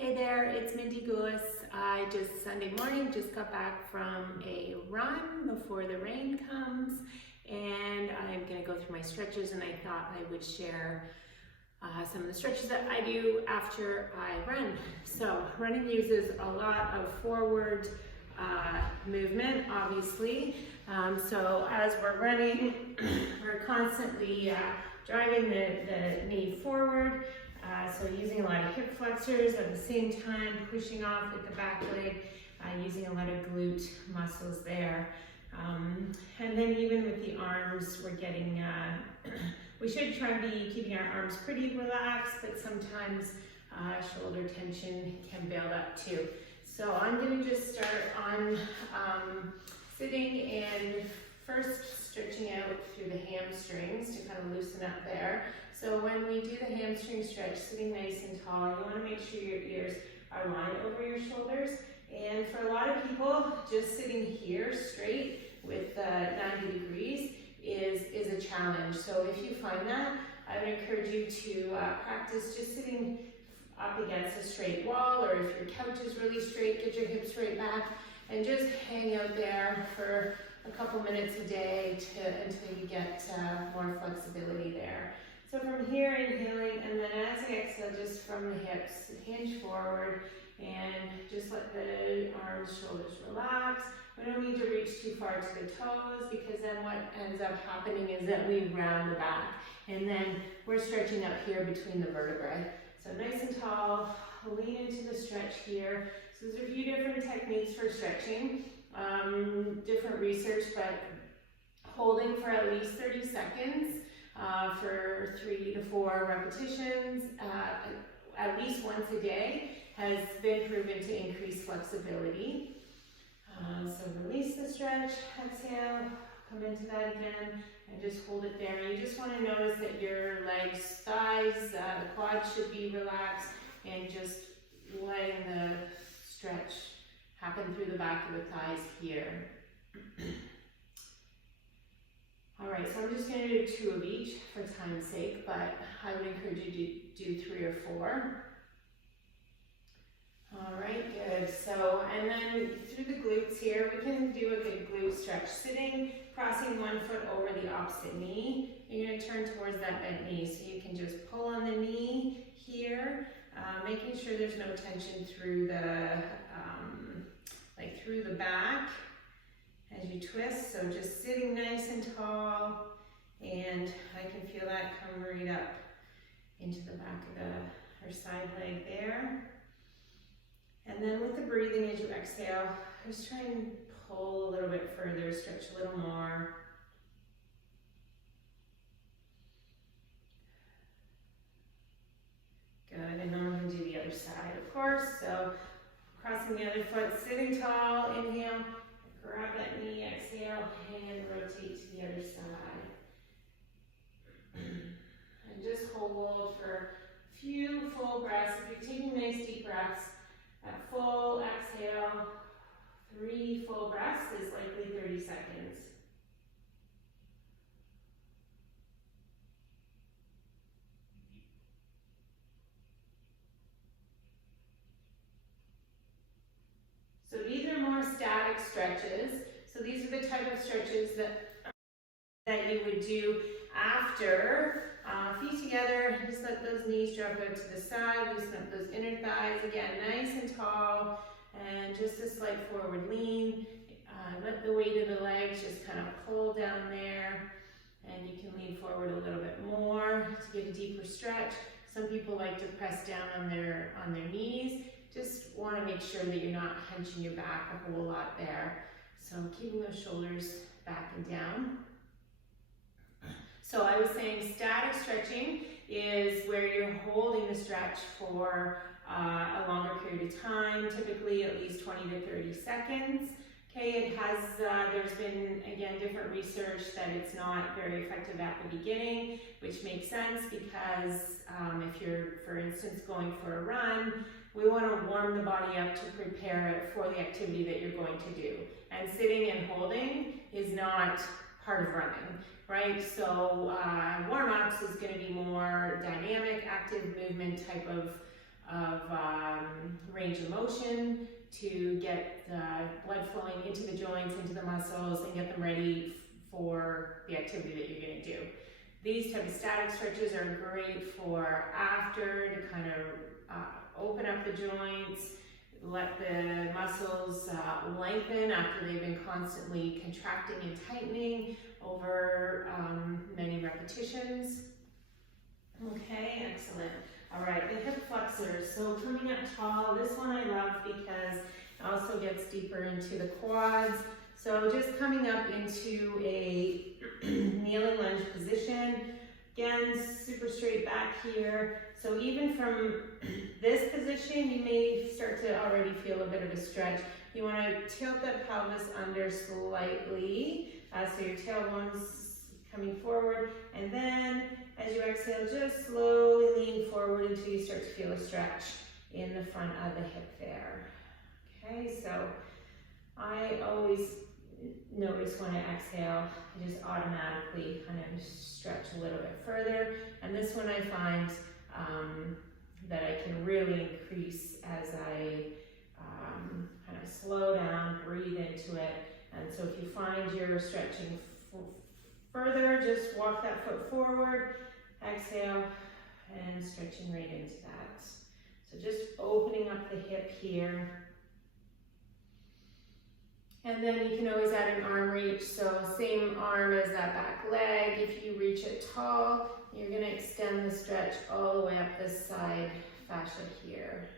Hey there, it's Mindy Gulas. I Sunday morning just got back from a run before the rain comes, and I'm gonna go through my stretches, and I thought I would share some of the stretches that I do after I run. So running uses a lot of forward movement, obviously. So as we're running, we're constantly driving the knee forward. So using a lot of hip flexors at the same time, pushing off with the back leg, using a lot of glute muscles there. And then even with the arms, we're getting, we should try to be keeping our arms pretty relaxed, but sometimes shoulder tension can build up too. So I'm going to just start on sitting and first stretching out through the hamstrings to kind of loosen up there. So when we do the hamstring stretch, sitting nice and tall, you want to make sure your ears are lined over your shoulders. And for a lot of people, just sitting here straight with 90 degrees is a challenge. So if you find that, I would encourage you to practice just sitting up against a straight wall, or if your couch is really straight, get your hips right back and just hang out there for a couple minutes a day until you get more flexibility there. So from here, inhaling, and then as I exhale, just from the hips, hinge forward, and just let the arms, shoulders relax. We don't need to reach too far to the toes, because then what ends up happening is that we round the back, and then we're stretching up here between the vertebrae. So nice and tall, lean into the stretch here. So there's a few different techniques for stretching, different research, but holding for at least 30 seconds for 3 to 4 repetitions, at least once a day, has been proven to increase flexibility. So release the stretch, exhale, come into that again, and just hold it there. And you just want to notice that your legs, thighs, the quads should be relaxed, and just letting the stretch happen through the back of the thighs here. All right, so I'm just going to do 2 of each for time's sake, but I would encourage you to do 3 or 4. All right, good. So, and then through the glutes here, we can do a good glute stretch. Sitting, crossing one foot over the opposite knee. You're going to turn towards that bent knee, so you can just pull on the knee here, making sure there's no tension through the, through the back as you twist. So just sitting nice and tall, and I can feel that come right up into the back of her side leg there. And then with the breathing as you exhale, just try and pull a little bit further, stretch a little more. Good, and then we're going to do the other side, of course. So crossing the other foot, sitting tall, inhale, grab that knee, exhale, and rotate to the other side. And just hold for a few full breaths. If you're taking nice deep breaths, that full exhale, 3 full breaths is likely 30 seconds. So these are more static stretches. So these are the type of stretches that you would do after feet together. Just let those knees drop out to the side, loosen up those inner thighs. Again, nice and tall, and just a slight forward lean. Let the weight of the legs just kind of pull down there, and you can lean forward a little bit more to get a deeper stretch. Some people like to press down on their knees. Just want to make sure that you're not hunching your back a whole lot there. So keeping those shoulders back and down. So I was saying static stretching is where you're holding the stretch for a longer period of time, typically at least 20 to 30 seconds. Okay, it has, there's been, again, different research that it's not very effective at the beginning, which makes sense because if you're, for instance, going for a run, we want to warm the body up to prepare it for the activity that you're going to do. And sitting and holding is not part of running, right? So warm-ups is going to be more dynamic, active movement type of range of motion to get blood flowing into the joints, into the muscles, and get them ready for the activity that you're going to do. These type of static stretches are great for after, to kind of open up the joints, let the muscles lengthen after they've been constantly contracting and tightening over many repetitions. Okay, excellent. All right, the hip flexors. So coming up tall, this one I love because it also gets deeper into the quads. So just coming up into a kneeling lunge position. Again, super straight back here. So even from this position, you may start to already feel a bit of a stretch. You want to tilt the pelvis under slightly, so your tailbone's coming forward, and then as you exhale, just slowly lean forward until you start to feel a stretch in the front of the hip there. Okay, so I always notice when I exhale, I just automatically kind of stretch a little bit further, and this one I find that I can really increase as I kind of slow down, breathe into it. And so if you find you're stretching further, just walk that foot forward, exhale, and stretching right into that. So just opening up the hip here. And then you can always add an arm reach. So same arm as that back leg. If you reach it tall, you're going to extend the stretch all the way up this side fascia here.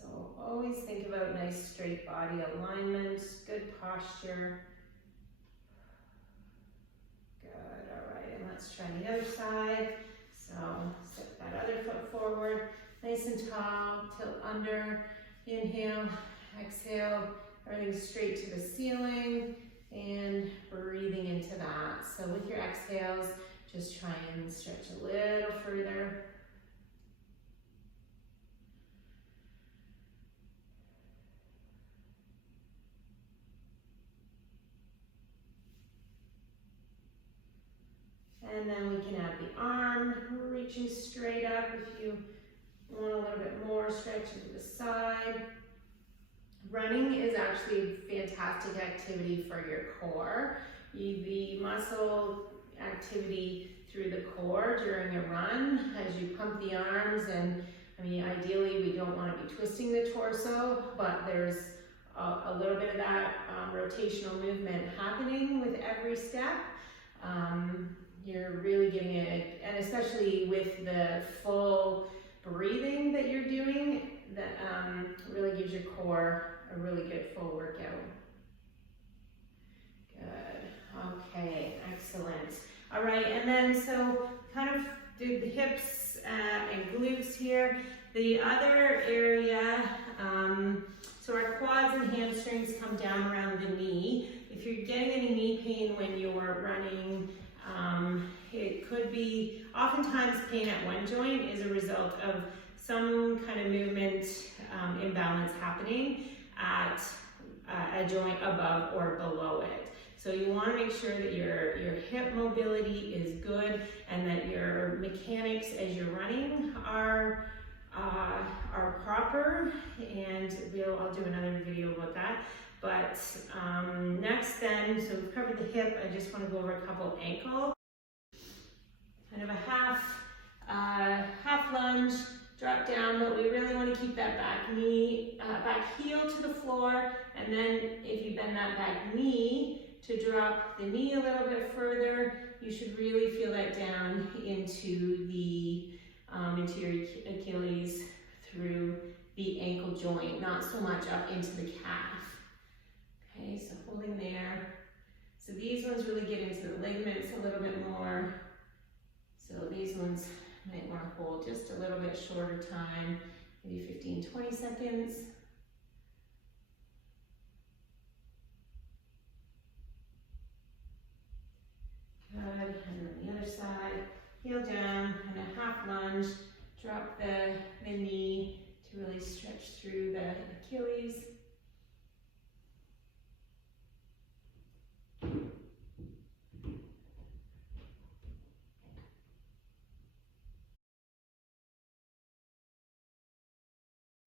So always think about nice straight body alignment, good posture. Good, all right, and let's try the other side. So step that other foot forward, nice and tall, tilt under, inhale, exhale, everything straight to the ceiling, and breathing into that. So with your exhales, just try and stretch a little further. And then we can add the arm, reaching straight up if you want a little bit more stretch into the side. Running is actually a fantastic activity for your core. The muscle activity through the core during a run as you pump the arms, and I mean ideally we don't want to be twisting the torso, but there's a little bit of that rotational movement happening with every step. You're really getting it, and especially with the full breathing that you're doing, that really gives your core a really good full workout. Good, okay, excellent. All right, and then so kind of do the hips and glutes here. The other area, so our quads and hamstrings come down around the knee. If you're getting any knee pain when you're running, it could be, oftentimes pain at one joint is a result of some kind of movement imbalance happening at a joint above or below it. So you want to make sure that your hip mobility is good and that your mechanics as you're running are proper, and I'll do another video about that. But next then, so we've covered the hip, I just want to go over a couple ankle. Kind of a half lunge, drop down, but we really want to keep that back knee, back heel to the floor, and then if you bend that back knee to drop the knee a little bit further, you should really feel that down into your Achilles through the ankle joint, not so much up into the calf. Okay, so holding there. So these ones really get into the ligaments a little bit more. So these ones might want to hold just a little bit shorter time, maybe 15, 20 seconds. Good, and then the other side, heel down, and a half lunge, drop the knee to really stretch through the Achilles.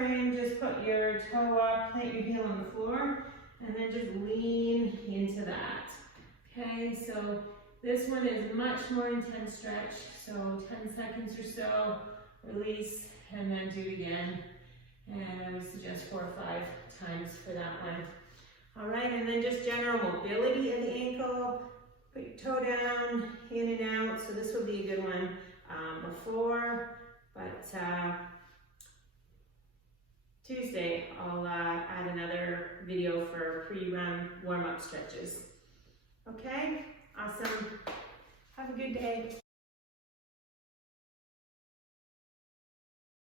And just put your toe up, plant your heel on the floor, and then just lean into that. Okay, so this one is much more intense stretch. So 10 seconds or so, release, and then do it again. And I would suggest 4 or 5 times for that one. All right, and then just general mobility of the ankle. Put your toe down, in and out. So this will be a good one before, but Tuesday I'll add another video for pre-run warm-up stretches. Okay, awesome. Have a good day.